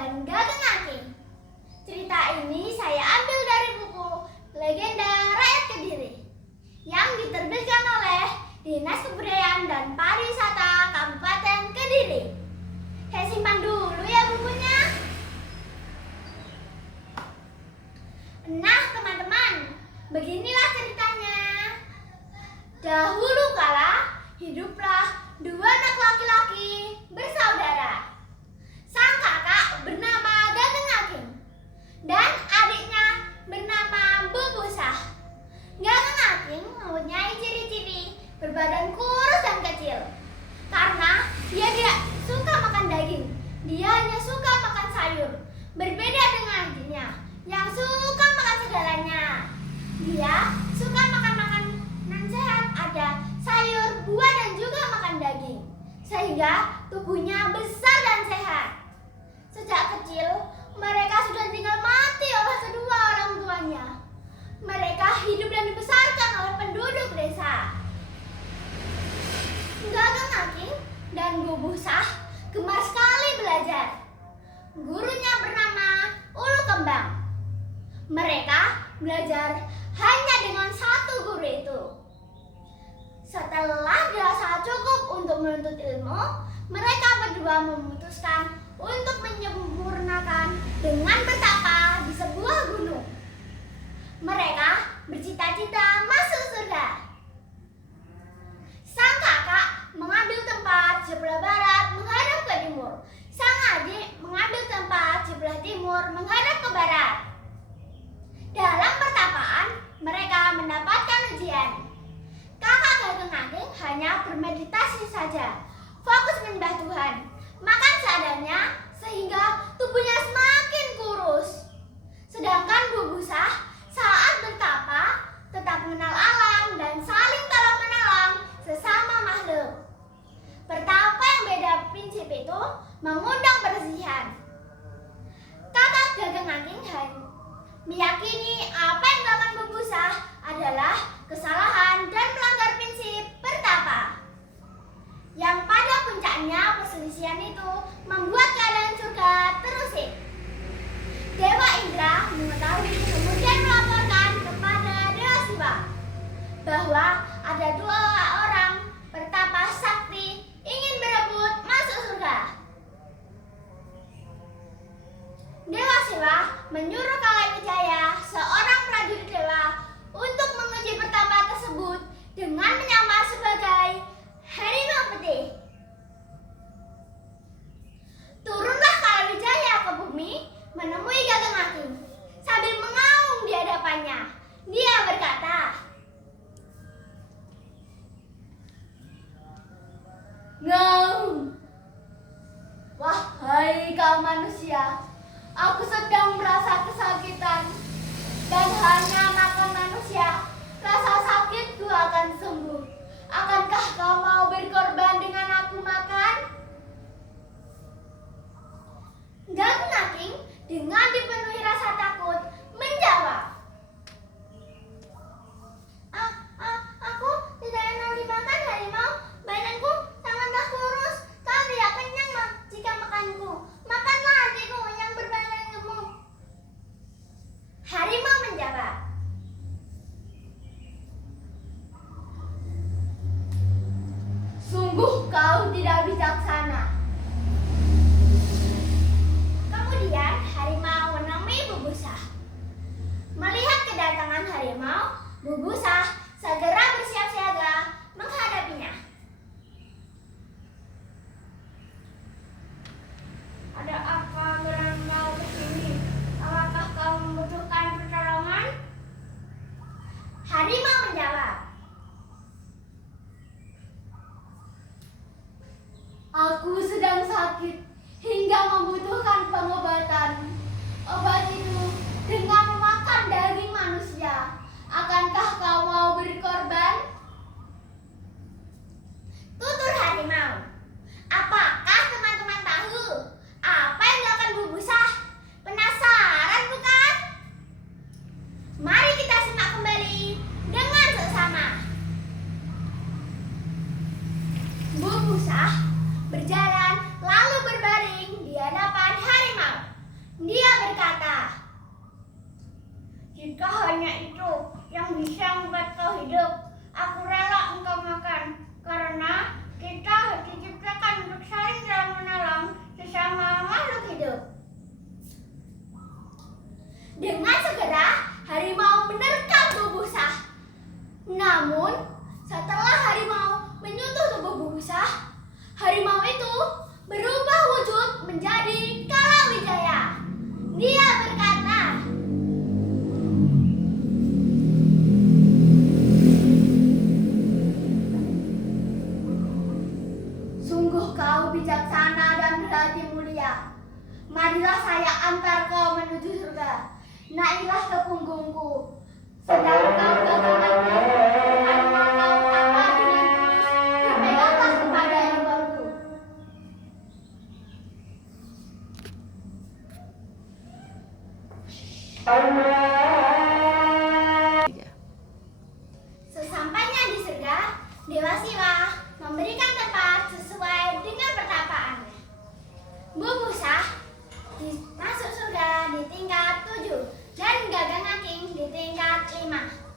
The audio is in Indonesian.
dan Gagak Aking. Cerita ini saya ambil dari buku Legenda Rakyat Kediri yang diterbitkan oleh Dinas Kebudayaan dan Pariwisata Kabupaten Kediri. Saya simpan dulu ya bukunya. Nah teman-teman, beginilah ceritanya. Dahulu kala hiduplah dua anak laki-laki bersaudara. Sang kakak bernama Gagak Aking dan adiknya bernama Bubusah. Gagak Aking mempunyai ciri-ciri berbadan kurus dan kecil karena dia tidak suka makan daging. Dia hanya suka makan sayur. Berbeda dengan adiknya yang suka makan segalanya. Dia suka makan makanan sehat, ada sayur, buah dan juga makan daging, sehingga tubuhnya besar dan sehat. Sejak kecil mereka sudah tinggal mati oleh kedua orang tuanya. Mereka hidup dan dibesarkan oleh penduduk desa. Gagak Aking dan Bubusah gemar sekali belajar. Gurunya bernama Ulu Kembang. Mereka belajar hanya dengan satu guru itu. Setelah dirasa cukup untuk menuntut ilmu, mereka berdua memutuskan untuk menyempurnakan dengan bertapa di sebuah gunung. Mereka bercita-cita masuk surga. Sang kakak mengambil tempat sebelah barat menghadap ke timur. Sang adik mengambil tempat sebelah timur menghadap ke barat. Dalam pertapaan, mereka mendapatkan ujian. Kakak Gagak Aking hanya bermeditasi saja, fokus menyembah Tuhan, makan seadanya sehingga tubuhnya semakin kurus. Sedangkan Bubusah saat bertapa tetap mengenal alam dan saling tolong-menolong sesama makhluk. Pertapa yang beda prinsip itu mengundang perselisihan. Kakak Gagak Aking meyakini apa yang dilakukan Bubusah adalah kesalahan dan melanggar prinsip bertapa. Yang pada puncaknya perselisihan itu membuat keadaan surga terusik. Dewa Indra mengetahui kemudian melaporkan kepada Dewa Siwa bahwa ada dua orang bertapa sakti ingin berebut masuk surga. Dewa Siwa menyuruh Kalawijaya, seorang prajurit dewa, untuk menguji pertapa tersebut dengan menyamar sebagai harimau putih. Turunlah Kalawijaya ke bumi menemui Gagak Aking. Sambil mengaum di hadapannya, dia berkata, "Ngaum, wahai kaum manusia, aku sedang merasa kesakitan dan hanya makan manusia, rasa sakitku akan sembuh. Akankah kau mau berkorban dengan aku makan?" Gagak Aking dengan dipenuhi rasa takut menjawab, Aku tidak enak dimakan harimau. Badanku sangatlah kurus. Kau tidak kenyang jika makanku. Makanlah adikku yang berbadan gemuk. Harimau menjawab, "Sungguh kau tidak bijaksana." Kemudian harimau menemui Bubusah. Melihat kedatangan harimau, Bubusah segera bersiap siaga menghadapinya. "Ada apa gerangan ke sini? Apakah kau membutuhkan pertolongan?" Harimau menjawab, "Aku sedang sakit hingga membutuhkan pengobatan. Obat itu dengan memakan daging manusia. Akankah kau mau berkorban?" Tutur harimau, "Apakah teman-teman tahu apa yang manusia. Marilah saya antar kau menuju surga. Naiklah ke punggungku. Sedang kau gagal hati, tanpa kau tapa dengan tulus, berpeganglah kepada ekorku. Sesampainya di surga, Dewa Siwa memberikan tempat sesuai dengan pertapaannya. Bu Sah masuk surga di tingkat 7 dan Gagang Aking di tingkat 5.